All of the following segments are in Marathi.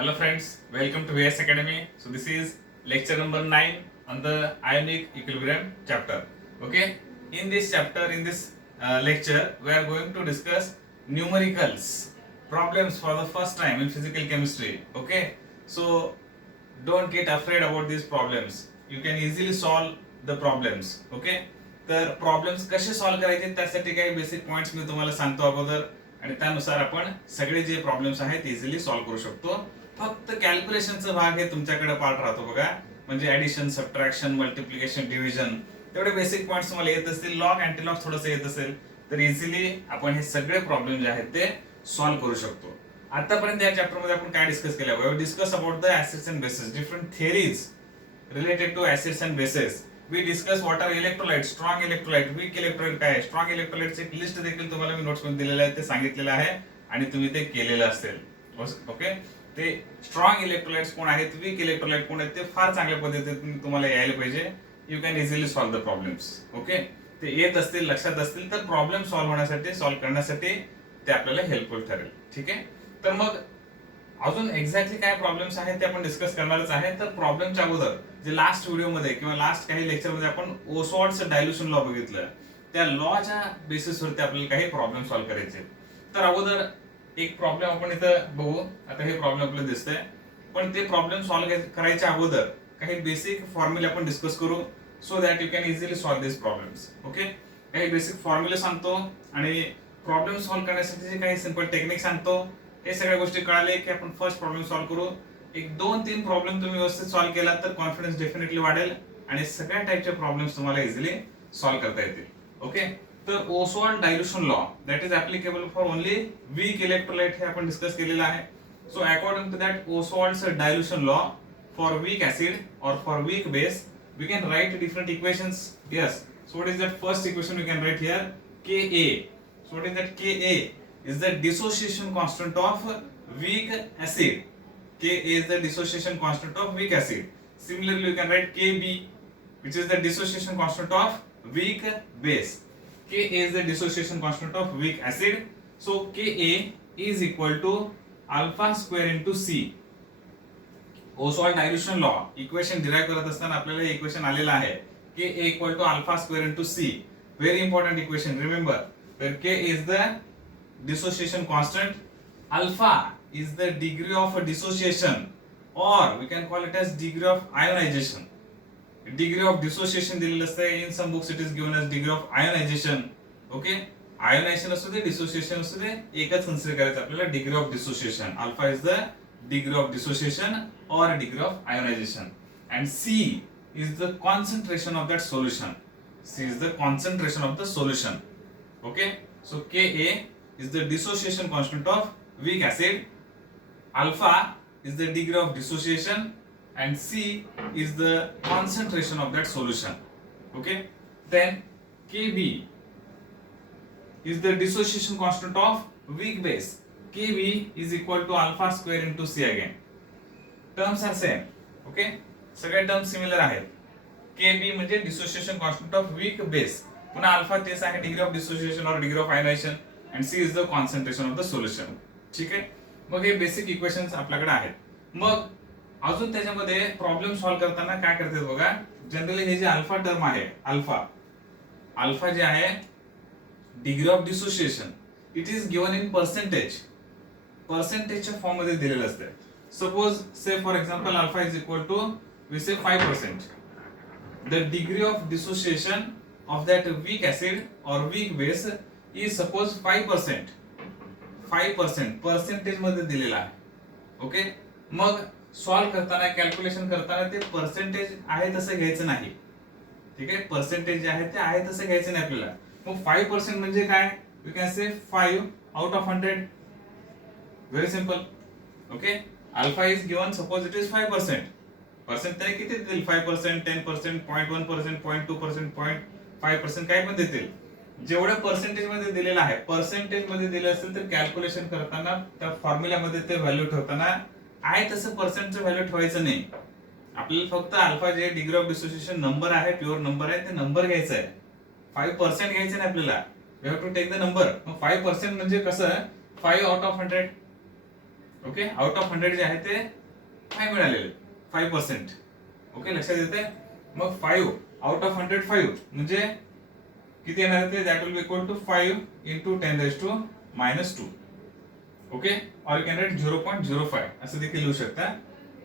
Hello friends, welcome to VS Academy. So this is lecture number 9 on the ionic equilibrium chapter. Okay, in this chapter, in this lecture, we are going to discuss numericals problems for the first time in physical chemistry. Okay, so don't get afraid about these problems. You can easily solve the problems. Okay, तर प्रॉब्लेम्स कसे सॉल्व्ह करायचे त्यासाठी काही बेसिक पॉइंट्स मी तुम्हाला सांगतो अगोदर आणि त्यानुसार आपण सगळे जे प्रॉब्लेम्स आहेत इझिली सॉल्व्ह करू शकतो. फक्त कॅल्क्युलेशनचा भाग हे तुमच्याकडे पार्ट राहतो बघा, म्हणजे ऍडिशन, सबट्रॅक्शन, मल्टिप्लिकेशन, डिव्हिजन, तेवढे बेसिक पॉइंट्स तुम्हाला येत असतील. लॉग, अँटीलॉग थोडंसं येत असेल तर इझिली आपण हे सगळे प्रॉब्लेम जे आहेत ते सॉल्व्ह करू शकतो. आतापर्यंत या चॅप्टर मध्ये आपण काय डिस्कस केलं? We discuss about the acids and bases, different theories related to acids and bases. We discuss what are electrolyte, strong electrolyte, weak electrolyte काय आहे. स्ट्रॉंग इलेक्ट्रोलाइटची एक लिस्ट देखील तुम्हाला मी नोट्स मध्ये दिलेलं आहे, ते सांगितलेलं आहे आणि तुम्ही ते केलेलं असेल. ओके, ते स्ट्रॉंग इलेक्ट्रोलाइट्स कोण आहेत, वीक इलेक्ट्रोलाइट कोण आहेत, ते फार चांगल्या पद्धतीने तुम्हाला यायला पाहिजे. You can easily solve the problems. Okay, ते येत असतील, लक्षात असतील तर प्रॉब्लेम सॉल्व्ह होण्यासाठी, सॉल्व्ह करण्यासाठी ते आपल्याला हेल्पफुल ठरेल. ठीक आहे, तर मग अजून एक्झॅक्टली काय प्रॉब्लेम्स आहेत ते आपण डिस्कस करणारच आहे. तर प्रॉब्लेमच्या अगोदर जे लास्ट व्हिडिओमध्ये किंवा लास्ट काही लेक्चरमध्ये आपण ओसवाल्ड्स डायल्युशन लॉ बघितलं, त्या लॉच्या बेसिसवरती आपल्याला काही प्रॉब्लेम सॉल्व्ह करायचे. तर अगोदर एक प्रॉब्लेम आपण इथं बघू. आता हे प्रॉब्लेम आपल्याला दिसतंय, पण ते प्रॉब्लेम सॉल्व्ह करायच्या अगोदर काही बेसिक फॉर्म्युले आपण डिस्कस करू, so that you can easily solve this problems. Okay, काही बेसिक फॉर्म्युले सांगतो आणि प्रॉब्लेम सॉल्व्ह करण्यासाठी काही सिंपल टेक्निक सांगतो. हे सगळ्या गोष्टी कळाले की आपण फर्स्ट प्रॉब्लेम सॉल्व्ह करू. एक 2-3 प्रॉब्लेम तुम्ही व्यवस्थित सॉल्व्ह केला तर कॉन्फिडन्स डेफिनेटली वाढेल आणि सगळ्या टाईपचे प्रॉब्लेम्स तुम्हाला इझिली सॉल्व्ह करता येतील. ओके, तर Ostwald dilution law that is applicable for only weak electrolyte हे आपण डिस्कस केलेलं आहे. So according to that Ostwald's dilution law for weak acid और for weak base we can write different equations. Yes, so what is that first equation we can write here? Ka. So what is that? Ka is the dissociation constant of weak acid. Ka is the dissociation constant of weak acid. Similarly, you can write Kb, which is the dissociation constant of weak base. Ka is the dissociation constant of weak acid. So Ka is equal to alpha square into C. Ostwald dilution law equation derive करत असताना आपल्याला इक्वेशन आलेलं आहे K a equal to alpha square into C. Very important equation, remember. तर K is the dissociation constant, alpha is the degree of dissociation और we can call it as degree of ionization. Degree of dissociation दिलेलं असतं, in some books it is given as degree of ionization. Okay, ionization असू दे, डिसोसिएशन असू दे, एकच कन्सिडर करायचं आपल्याला, degree of dissociation. Alpha is the degree of dissociation or degree of ionization, and C is the concentration of that solution. C is the concentration of the solution. Okay, so Ka is the dissociation constant of weak acid, alpha is the degree of dissociation, and C is the concentration of that solution. Okay, then Kb is the dissociation constant of weak base. Kb is equal to alpha square into C again. Terms are same. Okay, सगळे टर्म्स सिमिलर आहेत. Kb म्हणजे dissociation constant of weak base, पुन्हा अल्फा तेच आहे डिग्री ऑफ डिसोसिएशन और degree of ionisation, and C is the concentration of the solution. ठीक आहे, मग हे बेसिक इक्वेशन्स आपल्याकडे आहेत. मग अजून त्याच्यामध्ये प्रॉब्लेम सॉल्व्ह करताना काय करतात बघा, जनरली हे जे अल्फा टर्म आहे, अल्फा जे आहे degree of dissociation, it is given in पर्सेंटेजच्या फॉर्म मध्ये दिलेलं असते. Suppose say for example alpha is equal to we say 5%. The degree of dissociation of that weak acid और weak base is suppose 5%. 5% percentage मध्ये दिलेला आहे. ओके, मग सॉल्व्ह करताना, कॅल्क्युलेशन करताना ते पर्सेंटेज आहे तसं घ्यायचं नाही. ठीक आहे, पर्सेंटेज जे आहे ते आहे तसं घ्यायचं नाही आपल्याला. मग 5% म्हणजे काय? We can say 5 out of 100. Very simple. Okay, alpha is given, suppose it is 5%. Percent तरी किती देतील? 5%, 10%, 0.1%, 0.2%, 0.5% काय पण देतील. जेवढं पर्सेंटेज मध्ये दिलेलं आहे, पर्सेंटेज मध्ये दिलं असेल तर कॅल्क्युलेशन करताना त्या फॉर्म्युल्यामध्ये ते व्हॅल्यू ठेवताना आहे तसं पर्सेंटचं व्हॅल्यू ठेवायचं नाही. आपल्याला फक्त अल्फा जे डिग्री ऑफ डिसोसिएशन नंबर आहे, प्युअर नंबर आहे, ते नंबर घ्यायचं आहे. 5% घ्यायचं नाही आपल्याला. We have to take the number. मग 5% म्हणजे कसं, 5 out of 100. Okay, out of 100 जे आहे ते 5 मिळालेले, 5%. ओके, लक्षात येते. मग 5 आउट ऑफ 100 5 म्हणजे किती येणार ते, that will be equal to 5 into 10⁻⁻². Okay, और यू कॅन राईट 0.05 असं देखील लिहू शकता.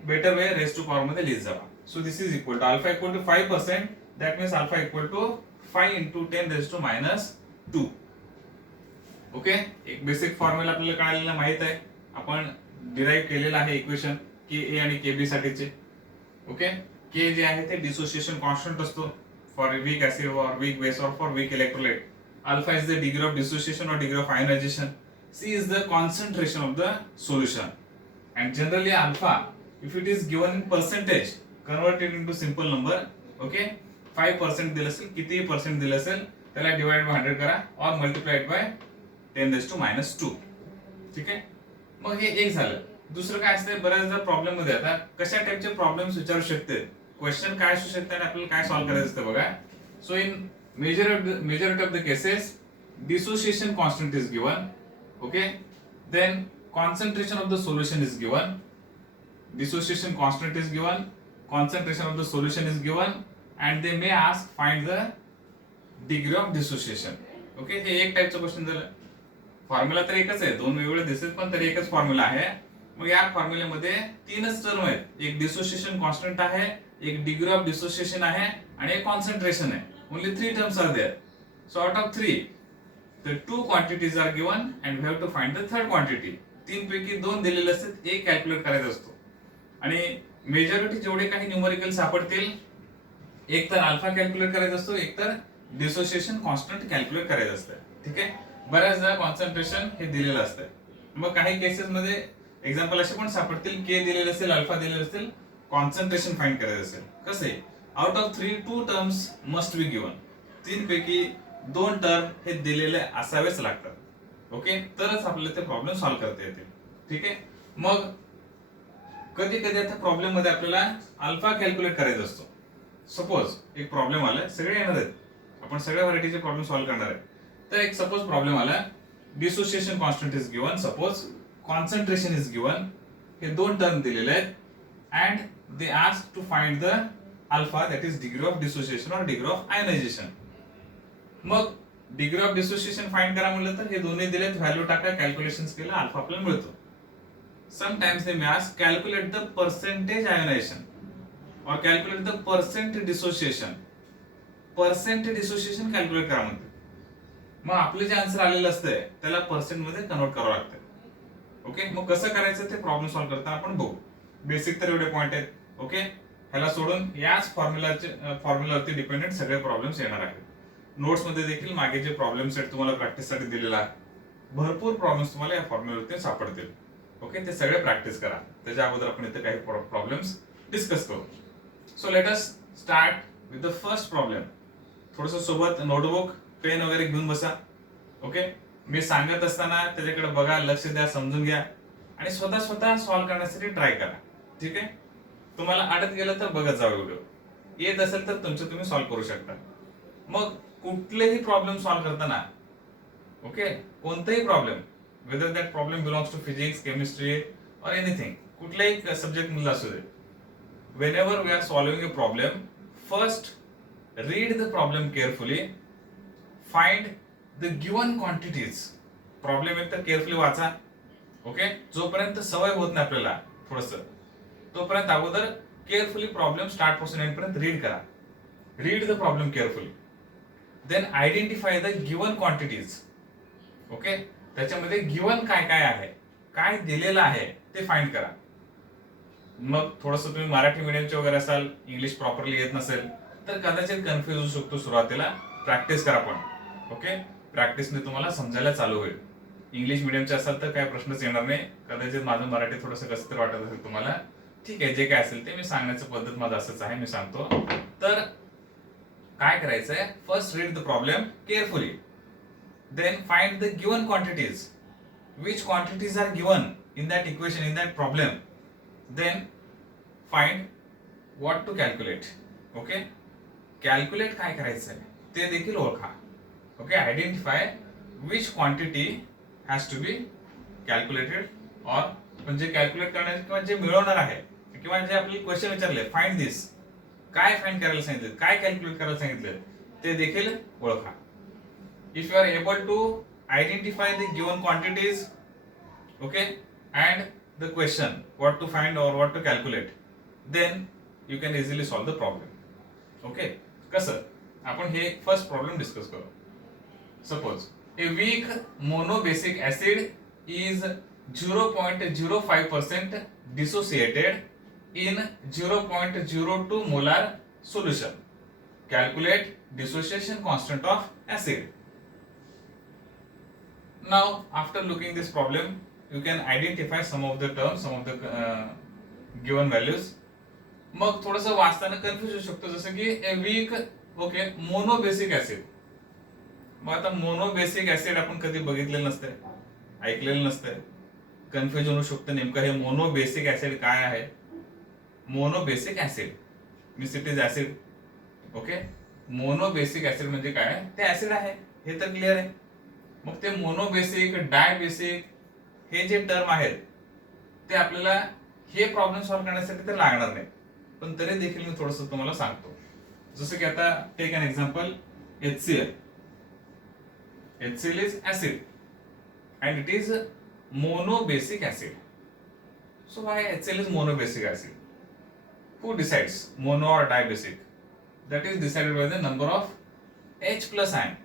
Better way raise to power मध्ये लिहित जावा. So this is equal to alpha equal to 5%, that means alpha equal to 5 into 10⁻². Okay, एक बेसिक फॉर्म्युला आपल्याला कळालेला माहित आहे, आपण डिराईव्ह केलेला आहे इक्वेशन के ए आणि के बी साठीचे. ओके, के जे आहे ते डिसोसिएशन कॉन्स्टंट असतो फॉर वीक ऍसिड और वीक बेस और for weak electrolyte. Alpha is the degree of dissociation और degree of ionization. C is the concentration of the solution. And generally alpha, if it is given in percentage, convert it into simple number. Okay, 5% दिलं असेल, किती पर्सेंट दिलं असेल त्याला डिवाइड बाय 100 करा और मल्टिप्लाइड बाय 10⁻². ठीक आहे, मग हे एक झालं. दुसरं काय असतं, बऱ्याचदा प्रॉब्लेम मध्ये आता कशा टाइपचे प्रॉब्लेम्स विचारू शकते, क्वेश्चन काय असू शकते आणि आपल्याला काय सॉल्व्ह करायचं असतं बघा. So in majority of the cases dissociation constant is given. Okay, then concentration of the solution is given, dissociation constant is given, concentration of the solution is given, and they may ask find the degree of dissociation. Okay, हे एक टाइपचं क्वेश्चन झालं. फॉर्म्युला तर एकच आहे, दोन वेगवेगळे दिसत पण तरी एकच फॉर्म्युला आहे. मग या फॉर्म्युल्यामध्ये तीनच टर्म आहेत, एक डिसोसिएशन कॉन्स्टंट आहे, एक डिग्री ऑफ डिसोसिएशन आहे आणि एक कॉन्सन्ट्रेशन आहे. Only 3 terms are there. So out of 3 the 2 quantities are given and we have to find the third quantity. 3 पैकी 2 दिलेले असतात, एक कॅल्क्युलेट करायचा असतो. आणि मेजॉरिटी जेवढे काही न्यूमरिकल सापडतील, एक तर अल्फा कॅल्क्युलेट करायचा असतो, एक तर डिसोसिएशन कॉन्स्टंट कॅल्क्युलेट करायचं असतं. ठीक आहे, बऱ्याचदा कॉन्सन्ट्रेशन हे दिलेलं असतं. मग काही केसेस मध्ये एक्झाम्पल असे पण सापडतील, के दिलेले असेल, अल्फा दिलेले असेल, कॉन्सन्ट्रेशन फाइंड करायचं असेल. कसे, out of 3 2 terms must be given. 3 पैकी 2 टर्म हे दिलेले असावेच लागतात. ओके, तरच आपल्याला ते प्रॉब्लेम सॉल्व्ह करता येते. ठीक आहे, मग कधी कधी आता प्रॉब्लेम मध्ये आपल्याला अल्फा कॅल्क्युलेट करायचा असतो. सपोज एक प्रॉब्लेम आला, सगळे येणार आहेत, आपण सगळ्या व्हरायटीचे प्रॉब्लेम सॉल्व्ह करणार आहे. तर एक सपोज प्रॉब्लेम आला, dissociation constant is given, suppose concentration is given, हे 2 टर्म दिलेले आहेत and they ask to find the alpha, that is degree of dissociation और डिग्री ऑफ आयोनायझेशन. मग डिग्री ऑफ डिसोसिएशन फाइंड करा म्हणलं तर हे दोन्ही दिलेत, व्हॅल्यू टाका, कॅल्क्युलेशन्स केला, अल्फा आपल्याला मिळतो. Sometimes they may ask calculate the percentage ionization और calculate the percent dissociation. Percent dissociation calculate करा म्हणते. मग आपले जे आन्सर आलेलं असतंय त्याला पर्सेंट मध्ये कन्वर्ट करावं लागतं. ओके, मग कसं करायचं ते प्रॉब्लेम सॉल्व्ह करताना आपण बघू. बेसिक तर एवढे पॉइंट आहेत. ओके, ह्याला सोडून याच फॉर्म्युलावरती डिपेंडेंट सगळे प्रॉब्लेम्स येणार आहेत. नोट्स मध्ये देखील मागे जे प्रॉब्लेम्स आहेत तुम्हाला प्रॅक्टिस साठी दिलेला आहे, भरपूर प्रॉब्लेम्स तुम्हाला या फॉर्म्युलावरती सापडतील. ओके, ते सगळे प्रॅक्टिस करा. त्याच्या अगोदर आपण इथे काही प्रॉब्लेम्स डिस्कस करू. So let us start with the first problem. थोडंसं सोबत नोटबुक पेन वगैरे घेऊन बसा. ओके, मी सांगत असताना त्याच्याकडे बघा, लक्ष द्या, समजून घ्या आणि स्वतः सॉल्व्ह करण्यासाठी ट्राय करा. ठीक आहे, तुम्हाला अडत गेलं तर बघत जावा व्हिडिओ, येत असेल तर तुमचं तुम्ही सॉल्व्ह करू शकता. मग कुठलेही प्रॉब्लेम सॉल्व्ह करताना, ओके, कोणताही problem, whether that problem belongs to physics, chemistry or anything, कुठल्याही सब्जेक्ट मधला असू दे, whenever we are solving a problem, first read the problem carefully, find the given quantities. Problem एक तर केअरफुली वाचा. ओके, जोपर्यंत सवय होत नाही आपल्याला थोडंसं, तोपर्यंत अगोदर केअरफुली प्रॉब्लेम स्टार्ट पासून एंड पर्यंत रीड करा. Read the problem carefully, then identify the given quantities. Okay, त्याच्यामध्ये गिवन काय काय आहे, काय दिलेलं आहे ते फाइंड करा. मग थोडंसं तुम्ही मराठी मीडियमचे वगैरे असाल, इंग्लिश प्रॉपरली येत नसेल तर कदाचित कन्फ्युज होऊ शकतो सुरुवातीला. प्रॅक्टिस करा पण. ओके, प्रॅक्टिसने तुम्हाला समजायला चालू होईल. इंग्लिश मीडियमचे असाल तर काय प्रश्नच येणार नाही. कदाचित माझं मराठी थोडंसं कसं तर वाटत असेल तुम्हाला. ठीक आहे, जे काय असेल ते मी सांगण्याचं पद्धत माझं असंच आहे, मी सांगतो. तर काय करायचंय, first read the problem carefully, then find the given quantities, which quantities are given in that equation, in that problem, then find what to calculate. Okay, calculate काय करायचं आहे ते देखील ओळखा. Okay, identify which quantity has to be calculated or म्हणजे कॅल्क्युलेट करण्याचे किंवा जे मिळवणार आहे किंवा जे आपल्याला क्वेश्चन विचारले फाइंड दिस, काय फाइंड करायला सांगितलं, काय कॅल्क्युलेट करायला सांगितलं ते देखील ओळखा. If you are able to identify the given quantities, okay, and the question what to find और what to calculate, then you can easily solve the problem. Okay, कसं आपण हे फर्स्ट प्रॉब्लेम डिस्कस करू. Suppose a weak monobasic acid is 0.05% dissociated in 0.02 molar solution. Calculate dissociation constant of acid. Now, after looking this problem, you can identify some of the terms, some of the given values. मग थोडंसं वाचताना कन्फ्युज होऊ शकतो, जसं की a weak, okay, monobasic acid. मग आता मोनोबेसिक ऍसिड आपण कधी बघितलेलं नसतंय, ऐकलेलं नसतंय, कन्फ्युजन होऊ शकतं नेमकं हे मोनोबेसिक ऍसिड काय आहे. Monobasic acid means it is acid. Okay, monobasic acid म्हणजे काय, ते ऍसिड आहे हे तर क्लिअर आहे. मग ते मोनोबेसिक, डायबेसिक हे जे टर्म आहेत ते आपल्याला हे प्रॉब्लेम सॉल्व्ह करण्यासाठी तर लागणार नाही, पण तरी देखील मी थोडंसं तुम्हाला सांगतो. जसं की आता take an example, HCl. HCl is acid and it is monobasic acid. So why HCl is monobasic acid? Who decides mono or dibasic? That is decided by the number of H plus ion.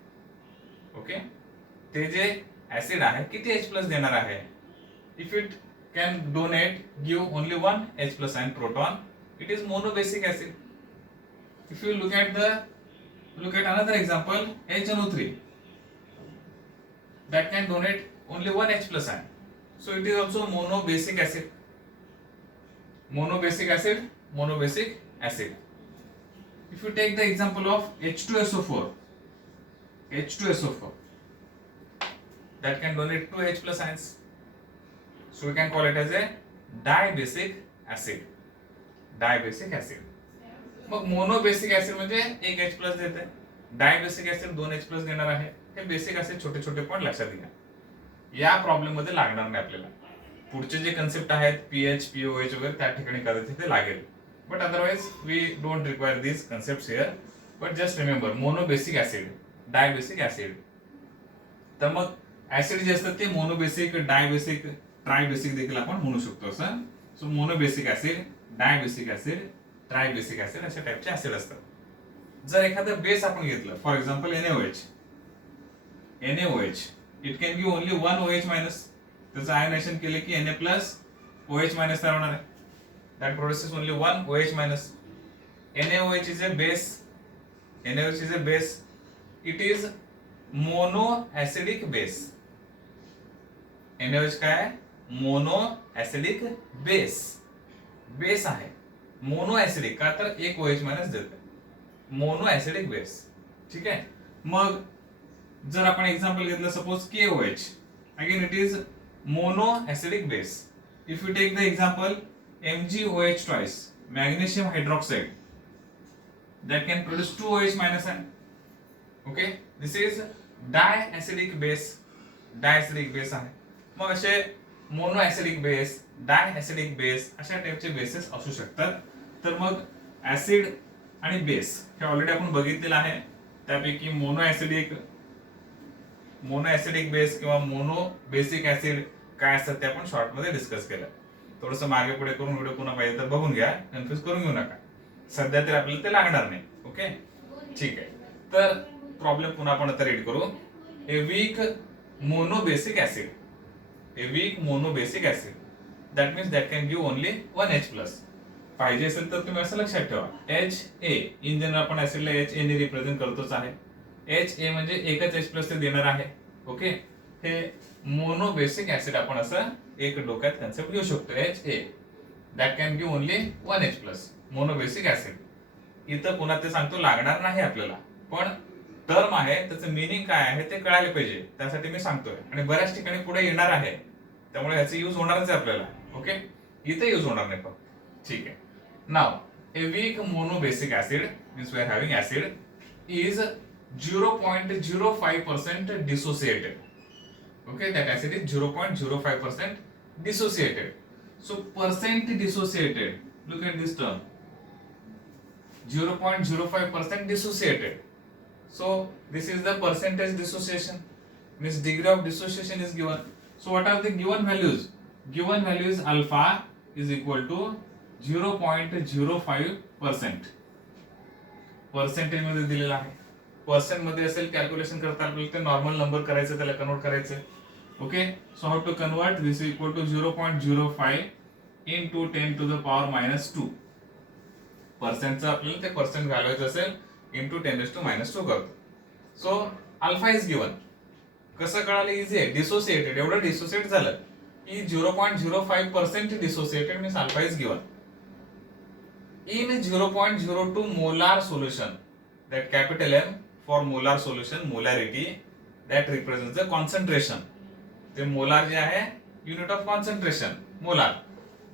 Okay, ते जे acid आहे किती H plus देणार आहे. If it can give only one H plus ion proton, it is monobasic acid. If you look at another example, HNO3, that can donate only one H plus ion, so it is also monobasic acid. Monobasic acid. If you take the example of H2SO4, that can donate 2 H plus ions, so we can call it as a dibasic acid. मग मोनोबेसिक ऍसिड म्हणजे 1 H प्लस देते, डायबेसिक ऍसिड 2 H प्लस देणार आहे. हे बेसिक असे छोटे छोटे पॉइंट लक्षात घ्या, या प्रॉब्लेम मध्ये लागणार नाही आपल्याला. पुढचे जे कन्सेप्ट आहेत पीएच, पीओएच वगैरे त्या ठिकाणी करायचे ते लागेल, but otherwise we don't require this concept here. But just remember monobasic acid, dibasic acid. तर मग ऍसिड जे असतात ते मोनोबेसिक, डायबेसिक, ट्रायबेसिक देखील आपण म्हणू शकतो असं. So monobasic acid, dibasic acid, tribasic acid अशा टाइपचे ऍसिड असतात. जर एखादं बेस आपण घेतलं, for example NaOH, it can give only 1 OH minus. त्याचं आयनायझेशन केले की Na प्लस OH मायनस तयार होणार आहे. That produces only 1 OH minus. NaOH is a base. It is mono acidic base. NaOH काय आहे, मोनो ऍसिडिक बेस आहे. मोनो ऍसिडिक का तर 1 OH मायनस देते, मोनो ऍसिडिक बेस. ठीक आहे. मग जर आपण एक्झाम्पल घेतलं, suppose KOH, again it is mono acidic base. If you take the example MgOH twice, magnesium hydroxide, that can produce 2 OH minus ion. Okay, this is diacidic base आहे. मग असे मोनो ऍसिडिक बेस, डायऍसिडिक बेस अशा टाइपचे बेसेस असू शकतात. तर मग ऍसिड आणि बेस हे ऑलरेडी आपण बघितलेलं आहे. त्यापैकी मोनो ऍसिडिक बेस किंवा मोनो बेसिक ऍसिड काय असतात ते आपण शॉर्ट मध्ये डिस्कस केलं. थोडंसं मागे पुढे करून व्हिडिओ पुन्हा पाहिजे तर बघून घ्या, कन्फ्युज करून घेऊ नका. सध्या तरी आपल्याला ते लागणार नाही. ओके, ठीक आहे. तर प्रॉब्लेम पुन्हा आपण आता रीड करू. A weak monobasic acid that means that can give only 1 H plus. पाहिजे असेल तर तुम्ही असं लक्षात ठेवा, HA इन जनरल आपण ऍसिडला HA ने रिप्रेझेंट करतोच आहे. HA म्हणजे एकच H प्लस ते देणार आहे. ओके, हे मोनोबेसिक ऍसिड आपण असं एक डोक्यात कन्सेप्ट घेऊ शकतो. HA that can give only 1 H plus, monobasic acid. इथं पुन्हा ते सांगतो लागणार नाही आपल्याला, पण टर्म आहे त्याचं मिनिंग काय आहे ते कळायला पाहिजे, त्यासाठी मी सांगतोय. आणि बऱ्याच ठिकाणी पुढे येणार आहे, त्यामुळे ह्याचा यूज होणारच आहे आपल्याला. ओके, इथे यूज होणार नाही फक्त. ठीक आहे. Now a weak monobasic acid means we are having acid is 0.05% dissociated. Okay, that acid is 0.05% dissociated. So percent dissociated, look at this term, 0.05% dissociated. So this is the percentage dissociation, means degree of dissociation is given. So what are the given values? Given value is alpha is equal to 0.05%. Percentage मध्ये दिलेला आहे. पर्सेंट मध्ये असेल कॅल्क्युलेशन करता आपल्याला ते नॉर्मल नंबर करायचं, त्याला कन्वर्ट करायचं. Okay, so how to convert this equal to 0.05 into 10 to the power minus 2. पर्सेंटचं आपल्याला ते पर्सेंट घालवायचं असेल into 10 raised to minus 2 करतो. So alpha is given. कसं कळालं? इझी आहे. डिसोसिएटेड, एवढं डिसोसिएट झालं की 0.05% dissociated means alpha is given. In 0.02 molar solution, that capital M for molar solution, molarity, that represents the concentration. ते मोलार जे आहे युनिट ऑफ कॉन्सन्ट्रेशन, मोलार.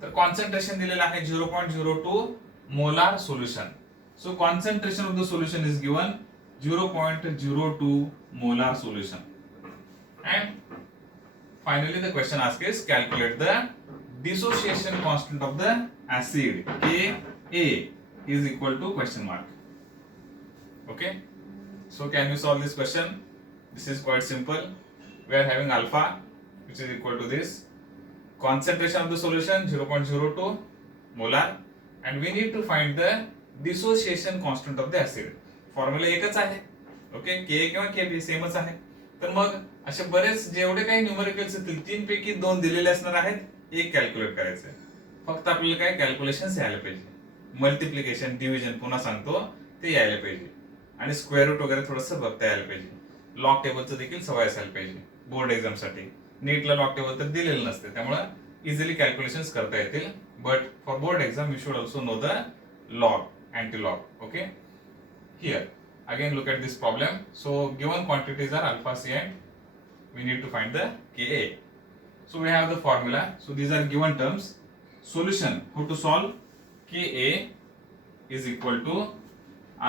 तर कॉन्सन्ट्रेशन दिलेलं आहे 0.02 molar solution. So concentration of the solution is given 0.02 molar solution. And finally the question asked is calculate the dissociation constant of the acid Ka is equal to question mark. Okay, so can we solve this question? This is quite simple. We are having alpha which is equal to this, concentration of the solution 0.02 molar, and we need to find the dissociation constant of the acid. Formula एकच आहे. ओके, के किंवा के बी सेमच आहे. तर मग असे बरेच जेवढे काही न्यूमरिकल्स असतील 3 पैकी 2 दिलेले असणार आहेत, एक कॅल्क्युलेट करायचं आहे. फक्त आपल्याला काय कॅल्क्युलेशन्स यायला पाहिजे. मल्टिप्लिकेशन, डिव्हिजन पुन्हा सांगतो ते यायला पाहिजे, आणि स्क्वेअर रूट वगैरे थोडंसं बघता यायला पाहिजे. लॉग टेबलचं देखील सवय असायला पाहिजे बोर्ड एक्झामसाठी. नीटला लॉग टेबल तर दिलेलं नसते, त्यामुळे इझिली कॅल्क्युलेशन्स करता येतील. But for board exam you should also know the log, anti log. Okay, here again look at this problem. So given quantities are alpha C and we need to find the Ka. So we have the formula. So these are given terms. Solution, how to solve? Ka is equal to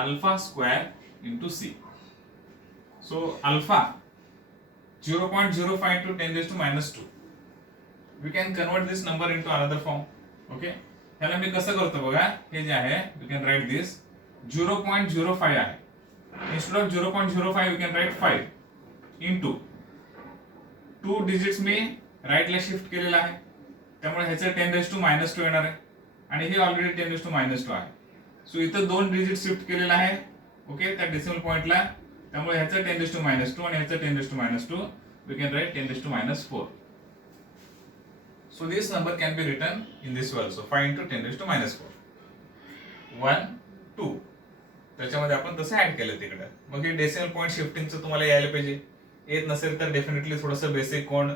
alpha square into C. So alpha 0.05 to 10 raised to minus 2. We can convert this number into another form. Okay, ह्याला मी कसं करतो बघा. हे जे आहे we can write this 0.05 आहे. Instead of 0.05 we can write 5 into 2 digits me राईटला shift केलेला आहे, त्यामुळे ह्याचं 10 raised to minus 2 येणार आहे, आणि हे ऑलरेडी 10 raised to minus 2 आहे. सो इथं 2 डिजिट शिफ्ट केलेला आहे. ओके, त्या डेसिमल पॉइंटला, त्यामुळे ह्याचं 10 raised to minus 2 आणि ह्याचं 10 raised to minus 2. We can write 10 raised to minus 4. So this number can be written in this way also, 5 into 10 raised to minus 4. 1, 2. त्याच्यामध्ये आपण तसं ऍड केलं तिकडे. मग हे डेसिमल पॉईंट शिफ्टिंगचं तुम्हाला यायला पाहिजे. येत नसेल तर डेफिनेटली थोडंसं बेसिक, कोण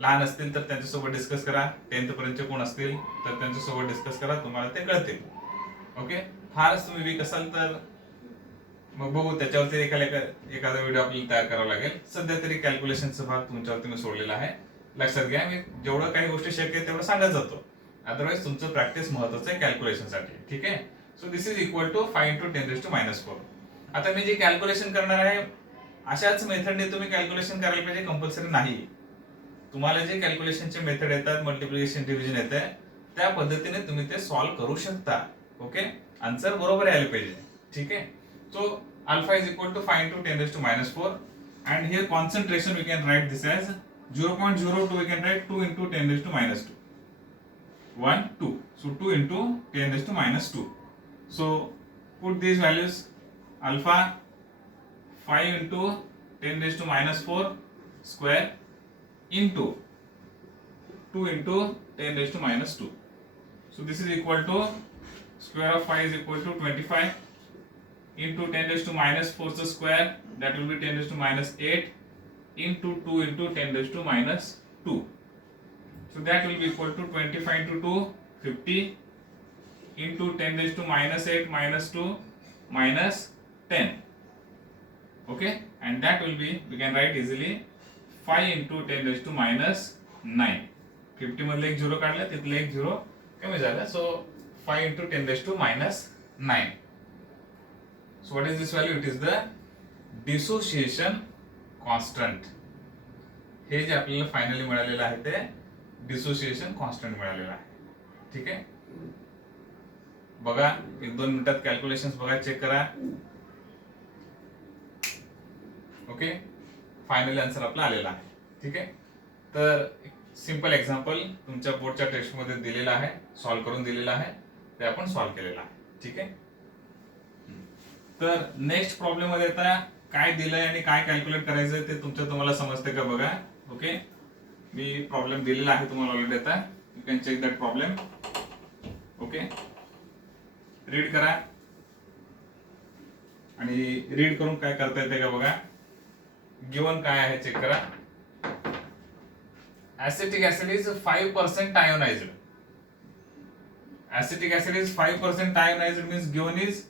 लहान असतील तर त्यांच्यासोबत डिस्कस करा, 10th पर्यंतचे कोण असतील तर त्यांच्यासोबत डिस्कस करा, तुम्हाला ते कळतील. ओके, फारच तुम्ही वीक असाल तर मग बघू, त्याच्यावरती एखादा व्हिडिओ आपल्याला तयार करावा लागेल. सध्या तरी कॅल्क्युलेशनचा भाग तुमच्यावरती मी सोडलेला आहे. लक्षात घ्या, मी जेवढं काही गोष्टी शक्य आहे तेवढं सांगत जातो. अदरवाईज तुमचं प्रॅक्टिस महत्वाचं आहे कॅल्क्युलेशनसाठी. ठीक आहे. So this is equal to 5 into 10 raised to minus 4. आता मी जे कॅल्क्युलेशन करणार आहे अशाच मेथडने तुम्ही कॅल्क्युलेशन करायला पाहिजे, कंपल्सरी नाही. तुम्हाला जे कॅल्क्युलेशनचे मेथड येतात, मल्टिप्लिकेशन, डिव्हिजन येते, त्या पद्धतीने तुम्ही ते सॉल्व्ह करू शकता. ओके, आन्सर बरोबर यायला पाहिजे. ठीक आहे. So alpha is equal to 5 into 10 raised to minus 4, and here concentration we can write this as 0.02. we can write 2 into 10 raised to minus 2. 1, 2. So 2 into 10 raised to minus 2. So put these values. Alpha 5 into 10 raised to minus 4 square into 2 into 10 raised to minus 2. So this is equal to square of 5 is equal to 25 into 10 raised to minus 4 the square, that will be 10 raised to minus 8 into 2 into 10 raised to minus 2. So that will be equal to 25 into 2, 50 into 10 raised to minus 8 minus 2 minus 10. Okay, and that will be, we can write easily 5 into 10 raised to minus 9. 50 मधले एक 0 काढला, तिथले एक 0 कमी झाला. So 5 into 10 raised to minus 9. So what is this value? It is the dissociation constant. हे जे आपल्याला फायनली मिळालेलं आहे ते डिसोसिएशन कॉन्स्टंट मिळालेला आहे. ठीक आहे, बघा 1-2 मिनिटात कॅल्क्युलेशन्स बघा, चेक करा. ओके, फायनल आन्सर आपला आलेला आहे. ठीक आहे, तर सिंपल एक्झाम्पल तुमच्या बोर्डच्या टेस्टमध्ये दिलेला आहे, सॉल्व्ह करून दिलेला आहे, ते आपण सॉल्व्ह केलेला आहे. ठीक आहे, तर नेक्स्ट प्रॉब्लेम मध्ये आता काय दिलंय आणि काय कॅल्क्युलेट करायचं ते तुम्हाला समजते का बघा. ओके, मी प्रॉब्लेम दिलेला आहे तुम्हाला ऑलरेडी. आता you can check that problem. Okay, read करा आणि रीड करून काय करता येते का बघा. गिवन काय आहे चेक करा. acetic acid is 5% ionized. Acetic acid is 5% ionized means given is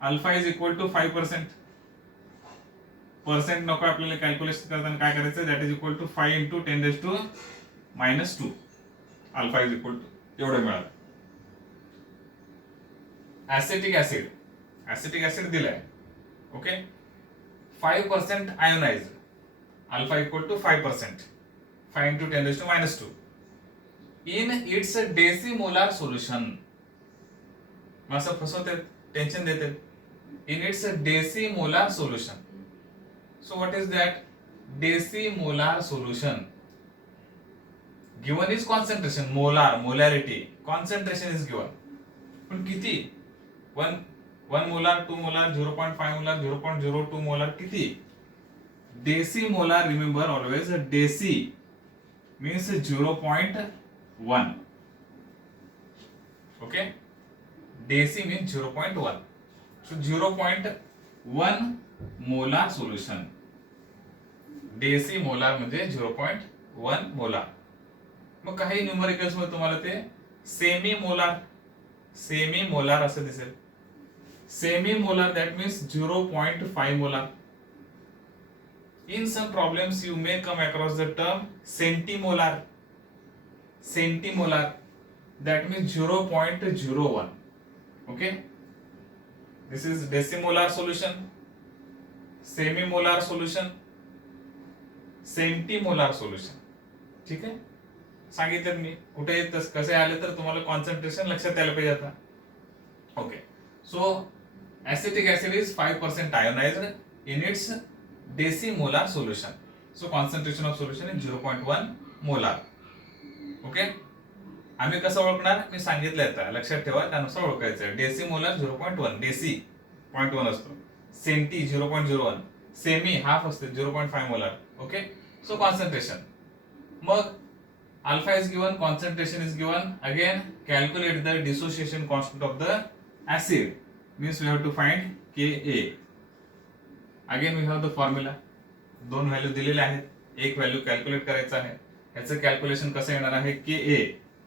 alpha is equal to 5%. Percent नको आपल्याला कॅल्क्युलेशन करताना काय करायचं, that is equal to 5 into 10⁻². Alpha is equal to एवढं मिळालं. ऍसिटिक ऍसिड दिलाय. Okay, 5% ionized, alpha equal to 5%, 5 into 10⁻². In its decimolar solution. असं फसवते, टेन्शन देते. In its decimolar solution. So what is that? Decimolar solution. Given is concentration, molarity. Concentration is given. पण किती? 1 molar, 2 molar, 0.5 molar, 0.02 molar किती? Decimolar, remember always deci means 0.1. Okay? Deci means 0.1. So 0.1 molar solution. Decimolar म्हणजे 0.1 मोलार. मग काही न्यूमरिकल्स मध्ये तुम्हाला ते सेमी मोलार असं दिसेल. Semi molar that means 0.5 molar. In some problems you may come across the term centimolar that means 0.01. Okay, this is decimolar solution, semi molar solution, centimolar solution. ठीक आहे, सांगितलं मी कुठे कसे आले तर तुम्हाला कॉन्सन्ट्रेशन लक्षात यायला पाहिजे आता. Okay, so acetic acid is 5% ionized in its decimolar solution. So concentration of solution is 0.1 molar. Okay, आम्ही कसं ओळखणार मी सांगितलं आता, लक्षात ठेवा, त्यानुसार ओळखायचं. डेसिमोलार 0.1, डेसी 0.1 असतो, सेंटी 0.01, सेमी हाफ असते 0.5 मोलार. Okay, so concentration. मग alpha is given, concentration is given. Again calculate the dissociation constant of the acid means we have to find Ka. Again we have the formula. 2 value दिलेले आहेत, एक व्हॅल्यू कॅल्क्युलेट करायचं आहे. याचं कॅल्क्युलेशन कसं येणार आहे. Ka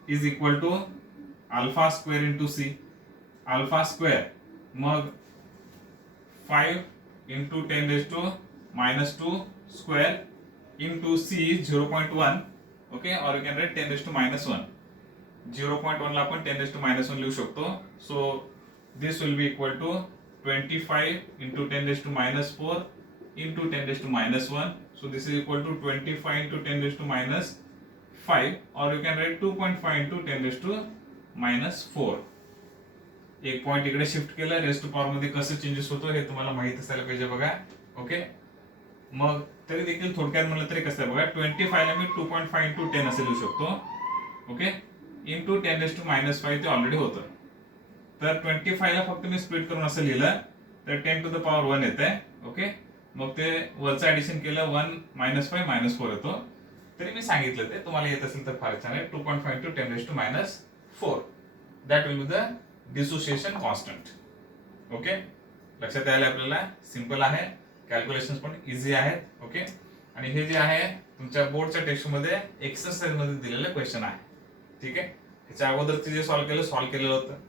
is equal to alpha square into C. Alpha square मग 5 into 10⁻² square into C is 0.1. Okay, or you can write 10⁻1. 0.1 ला आपण 10⁻1 लिहू शकतो. So this will be equal to 25 into 10⁻4 into 10⁻1. So this is equal to 25 into 10⁻5, or you can write 2.5 into 10⁻4. एक पॉइंट इकडे शिफ्ट केलं, रेस्ट पॉवर मध्ये कसं चेंजेस होतो हे तुम्हाला माहित असायला पाहिजे बघा. ओके, मग तरी देखील थोडक्यात म्हणलं तरी कसं आहे बघा. 25 ला मी 2.5 into 10 असे लिहू शकतो. ओके, इंटू 10⁻5 ते ऑलरेडी होतं. तर 25 ला फक्त मी स्प्लिट करून असं लिहिलं तर 10 to the power 1 येत आहे. ओके, मग ते वरचं ऍडिशन केलं 1 -5 -4 येतो. तरी मी सांगितलं ते तुम्हाला येत असेल तर फार छान आहे. 2.5 into 10⁻4 that will be the dissociation constant. Okay, लक्षात यायला आपल्याला. सिंपल आहे, कॅल्क्युलेशन्स पण इझी आहेत. ओके, आणि हे जे आहे तुमच्या बोर्डच्या टेक्स्ट मध्ये एक्सरसाइज मध्ये दिलेलं क्वेश्चन आहे. ठीक आहे, ह्याच्या अगोदरचे जे सॉल्व्ह केलेलं होतं,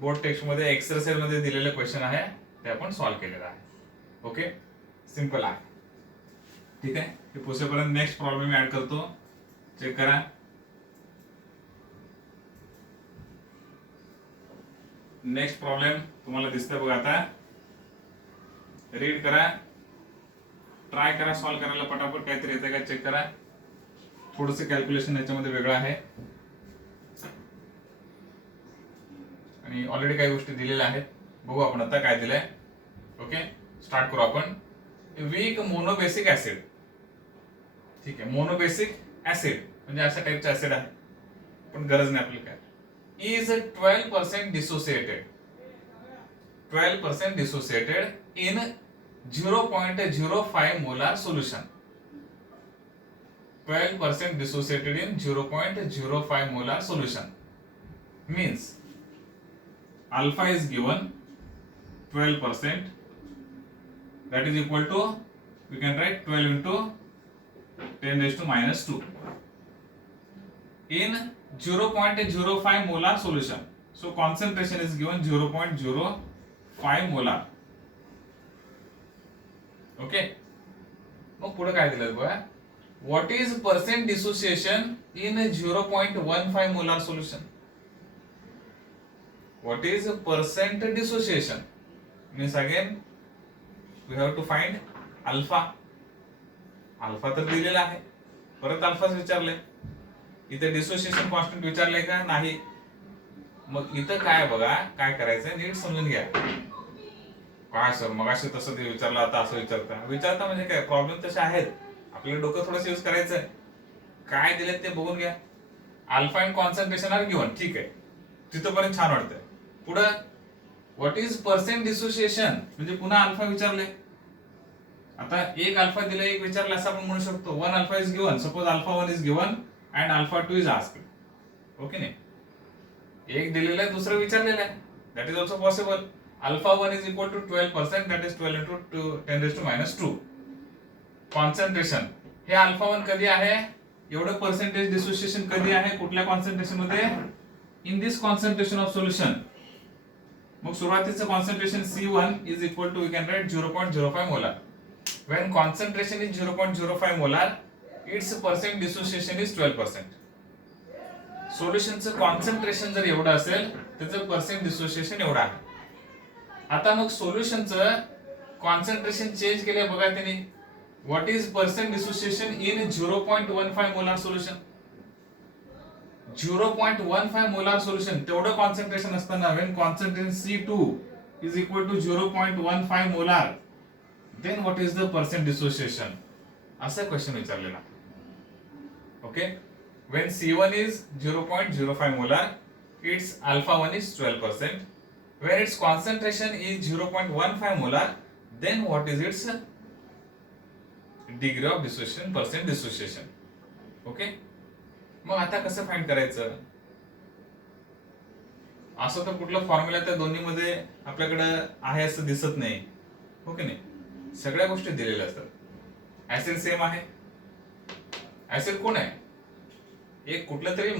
बोर्ड टेक्स्ट मध्ये एक्सरसाइज मध्ये दिलेलं क्वेश्चन आहे ते आपण सॉल्व्ह केलेलं आहे. ओके, सिंपल आहे. ठीक आहे, हे पुढेपर्यंत नेक्स्ट प्रॉब्लेम ऍड करतो, चेक करा. नेक्स्ट प्रॉब्लेम तुम्हाला दिसतंय बघा. आता रीड करा, ट्राय करा सॉल्व्ह करायला, पटापट काहीतरी येतं का चेक करा. थोडंसं कॅल्क्युलेशन याच्यामध्ये वेगळं आहे आणि ऑलरेडी काही गोष्टी दिलेल्या आहेत. बघू आपण आता काय दिलंय. ओके, स्टार्ट करू आपण. Weak monobasic acid. ठीक आहे, मोनोबेसिक ऍसिड म्हणजे अशा टाइपचे ऍसिड आहे, पण गरज नाही आपल्याला काय. Is 12% dissociated. 12% dissociated in 0.05 molar solution. 12% dissociated in 0.05 molar solution means alpha is given 12%, that is equal to, we can write 12 into 10 raised to minus 2 in 0.05 molar solution. So concentration is given 0.05 molar. Okay, मग पुढे काय दिलं बघा. What is percent dissociation in 0.15 molar solution. What is percent dissociation means again we have to find alpha. Alpha तर दिलेला आहे, परत अल्फाच विचारले. इथे डिसोसिएशन कॉन्स्टंट विचारले का नाही. मग इथं काय बघा, काय करायचं नीट समजून घ्या. काय सर मग असे तसं ते विचारलं, आता असं विचारता म्हणजे काय, प्रॉब्लेम तसे आहेत. आपल्याला डोकं थोडंसं यूज करायचंय. काय दिले ते बघून घ्या. Alpha and concentration are given. ठीक आहे, तिथपर्यंत छान वाटतंय. पुढं व्हॉट इज पर्सेंट डिसोसिएशन म्हणजे पुन्हा अल्फा विचारले. आता एक अल्फा दिला, एक विचारला असं आपण म्हणू शकतो. One alpha is given, suppose alpha 1 is given and alpha 2 is asked. Okay नाही, एक दिलेलं आहे, दुसरं विचारलेलं आहे. That is also possible. Alpha 1 is equal to 12%, that is 12 into 10 raised to minus 2. Concentration हे अल्फा 1 कधी आहे, एवढं पर्सेंटेज डिसोसिएशन कधी आहे, कुठल्या कॉन्सन्ट्रेशन मध्ये, in this concentration of solution. मग सुरुवातीचं concentration C1 is equal to, we can write 0.05 molar. When concentration is 0.05 molar, its percent dissociation is 12%. सोल्युशनचं concentration जर एवढं असेल, त्याचं पर्सेंट डिसोसिएशन एवढं आहे. आता मग सोल्युशनचं कॉन्सन्ट्रेशन चेंज केलं बघा त्यांनी. What is percent dissociation in 0.15 molar solution. 0.15 molar solution तेवढं कॉन्सन्ट्रेशन असताना, when concentration C2 is equal to 0.15 मोलार, then what is the percent dissociation, असं क्वेश्चन विचारलेला. ओके, व्हेन C1 इज 0.05 मोलार, it's alpha 1 is 12%. When its concentration is 0.15 molar, then what is its degree of dissociation, percent dissociation. Okay, मग आता कसं फाइंड करायचं. असं तर कुठला फॉर्म्युला त्या दोन्ही मध्ये आपल्याकडे आहे असं दिसत नाही. ओके नाही, सगळ्या गोष्टी दिलेल्या असतात. ऍसिड सेम आहे. ऍसिड कोण आहे, एक कुठलं तरी